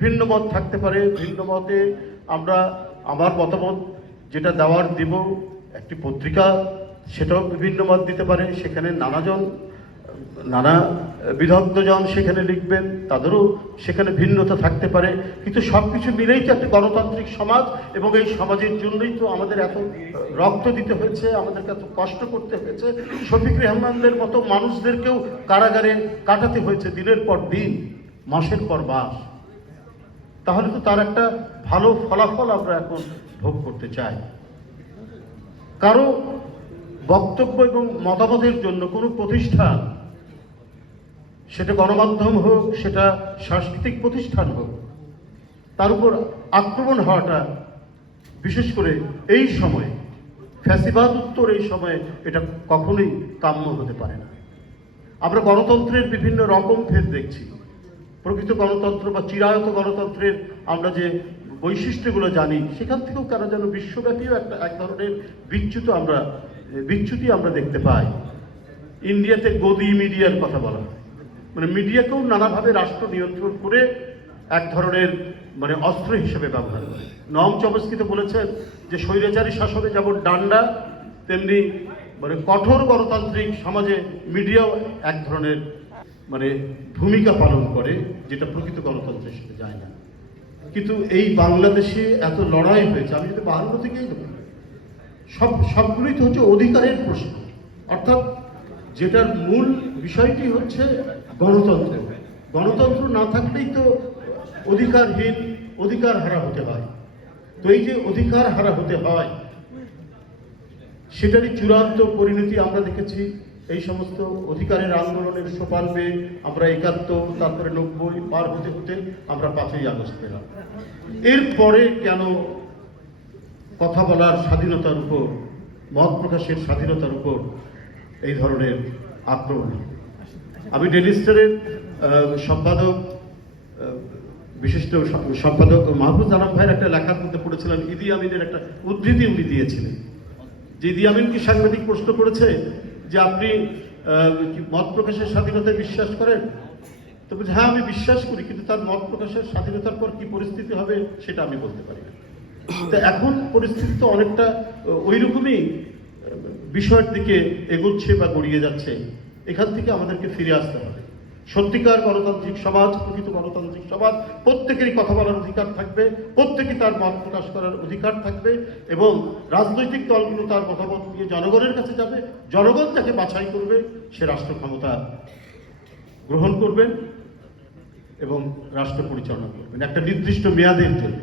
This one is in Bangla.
ভিন্ন মত থাকতে পারে, ভিন্ন মতে আমরা আমার মতামত যেটা দেওয়ার দেব। একটি পত্রিকা সেটাও বিভিন্ন মত দিতে পারে, সেখানে নানা বিদগ্ধজন সেখানে লিখবেন, তাদেরও সেখানে ভিন্নতা থাকতে পারে, কিন্তু সব কিছু মিলেই তো একটা গণতান্ত্রিক সমাজ, এবং এই সমাজের জন্যই তো আমাদের এত রক্ত দিতে হয়েছে, আমাদেরকে এত কষ্ট করতে হয়েছে। শফিক রেহমানদের মতো মানুষদেরকেও কারাগারে কাটাতে হয়েছে দিনের পর দিন, মাসের পর মাস। তাহলে তো তার একটা ভালো ফলাফল আমরা এখন ভোগ করতে চাই। কারো বক্তব্য এবং মতামতের জন্য কোনো প্রতিষ্ঠান, সেটা গণমাধ্যম হোক, সেটা সাংস্কৃতিক প্রতিষ্ঠান হোক, তার উপর আক্রমণ হওয়াটা, বিশেষ করে এই সময়ে ফ্যাসিবাদ উত্তর এই সময়ে, এটা কখনোই কাম্য হতে পারে না। আমরা গণতন্ত্রের বিভিন্ন রকম ভেদ দেখছি। প্রকৃত গণতন্ত্র বা চিরায়ত গণতন্ত্রের আমরা যে বৈশিষ্ট্যগুলো জানি, সেখান থেকেও কেন যেন বিশ্বব্যাপীও এক ধরনের বিচ্যুতি আমরা দেখতে পাই। ইন্ডিয়াতে গদি মিডিয়ার কথা বলা হয়, মানে মিডিয়াকেও নানাভাবে রাষ্ট্র নিয়ন্ত্রণ করে এক ধরনের অস্ত্র হিসেবে ব্যবহার করে। নম চমস্কি তো বলেছেন যে স্বৈরাচারী শাসনে যেমন ডান্ডা, তেমনি কঠোর গণতান্ত্রিক সমাজে মিডিয়াও এক ধরনের ভূমিকা পালন করে, যেটা প্রকৃত গণতন্ত্রের সাথে যায় না। কিন্তু এই বাংলাদেশে এত লড়াই হয়েছে, আমি যদি 52 থেকেই দেখি, সবগুলোই তো হচ্ছে অধিকারের প্রশ্ন। অর্থাৎ যেটার মূল বিষয়টি হচ্ছে গণতন্ত্র। গণতন্ত্র না থাকলেই তো অধিকারহীন, অধিকার হারা হতে হয়। তো এই যে অধিকার হারা হতে হয়, সেটারই চূড়ান্ত পরিণতি আমরা দেখেছি এই সমস্ত অধিকারের আন্দোলনের সোপান পেয়ে আমরা 71, তারপরে 90 পার হতে হতে আমরা 5ই আগস্ট পেলাম। এরপরে কেন কথা বলার স্বাধীনতার উপর, মত প্রকাশের স্বাধীনতার উপর এই ধরনের আক্রমণ? আমি ডেইলি স্টারের সম্পাদক, বিশিষ্ট সম্পাদক মাহফুজ আলম ভাইয়ের একটা লেখার মধ্যে পড়েছিলাম, ইদি আমিনের একটা উদ্ধৃতি উনি দিয়েছিলেন, যে ইদি আমিন কি সাংবাদিক প্রশ্ন করেছে যে আপনি মত প্রকাশের স্বাধীনতায় বিশ্বাস করেন? তো বলছে হ্যাঁ আমি বিশ্বাস করি, কিন্তু তার মত প্রকাশের স্বাধীনতার পর কি পরিস্থিতি হবে সেটা আমি বলতে পারি না। তো এখন পরিস্থিতি তো অনেকটা ওই রকমই বিষয়ের দিকে এগোচ্ছে বা গড়িয়ে যাচ্ছে। এখান থেকে আমাদেরকে ফিরে আসতে হবে। সত্যিকার গণতান্ত্রিক সমাজ, প্রকৃত গণতান্ত্রিক সমাজ, প্রত্যেকেরই কথা বলার অধিকার থাকবে, প্রত্যেকে তার মত প্রকাশ করার অধিকার থাকবে, এবং রাজনৈতিক দলগুলো তার মতামত নিয়ে জনগণের কাছে যাবে, জনগণ যাকে বাছাই করবে সে রাষ্ট্র ক্ষমতা গ্রহণ করবেন এবং রাষ্ট্র পরিচালনা করবেন একটা নির্দিষ্ট মেয়াদের জন্য।